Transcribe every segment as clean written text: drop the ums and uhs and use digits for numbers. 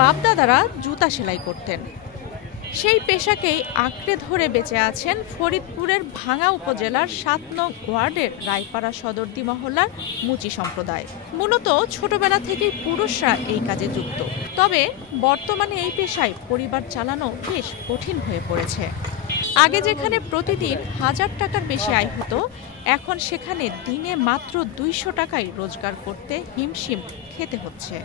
বাপ-দাদারা জুতা সেলাই করতেন। সেই পেশাকেই আঁকড়ে ধরে বেঁচে আছেন ফরিদপুরের ভাঙ্গা উপজেলার ৭ নং ওয়ার্ডের রায়পাড়া সদরদি মহল্লার মুচি সম্প্রদায়। মূলত ছোটবেলা থেকেই পুরুষরা এই কাজে যুক্ত। তবে বর্তমানে এই পেশায় পরিবার চালানো বেশ কঠিন হয়ে পড়েছে। আগে যেখানে প্রতিদিন ১০০০ টাকার বেশি আয় হতো, এখন সেখানে দিনে মাত্র ২০০ টাকায় রোজগার করতে হিমশিম খেতে হচ্ছে।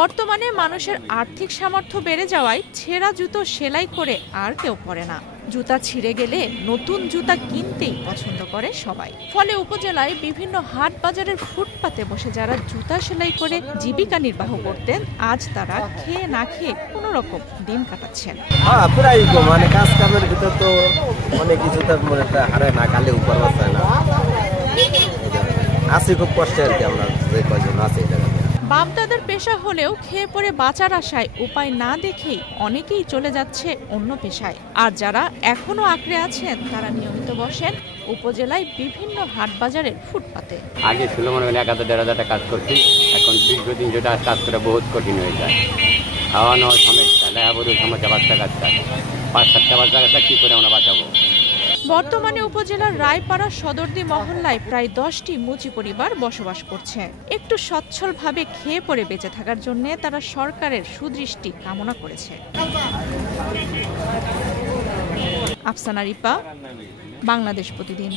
বর্তমানে মানুষের আর্থিক সামর্থ্য বেড়ে যাওয়ায় ছেঁড়া জুতো সেলাই করে আর কেউ পরে না। জুতা ছিঁড়ে গেলে নতুন জুতা কিনতেই পছন্দ করে সবাই। ফলে উপজেলায় বিভিন্ন হাট বাজারের ফুটপাতে বসে যারা জুতা সেলাই করে জীবিকা নির্বাহ করতেন, আজ তারা খেয়ে না খেয়ে কোনো রকম দিন কাটাচ্ছেন। মানে কাজ কামের ভিতর তো অনেক জুতা হারায় না, কালে উপর না আসি, খুব কষ্টে আর কি। আমরা যে কয়জন আছি বাপ-দাদার পেশা হলেও খেয়ে পরে বাঁচার আশায় উপায় না দেখেই অনেকেই চলে যাচ্ছে অন্য পেশায়। আর যারা এখনো আঁকড়ে আছেন তারা নিয়মিত বসেন উপজেলায় বিভিন্ন হাট বাজারের ফুটপাতে। আগে ছিল মনে হয় ১,০০০-১,৫০০ কাজ করছি, এখন দীর্ঘদিন যেটা কাজ করা বহুত কঠিন হয়ে যায়। খাওয়া নেওয়ার সমস্যা, লেখাপড়ার সমস্যা, বাচ্চা কাচ্চা ৫-৭টা বাচ্চা কাচ্চা কি করে আমরা বাঁচাবো। বর্তমানে উপজেলার রায়পাড়া সদরদি মহল্লায় প্রায় ১০টি মুচি পরিবার বসবাস করছে। একটু সচ্ছলভাবে খেয়ে পরে বেঁচে থাকার জন্য তারা সরকারের সুদৃষ্টি কামনা করেছে। আফসানা রিপা, বাংলাদেশ প্রতিদিন।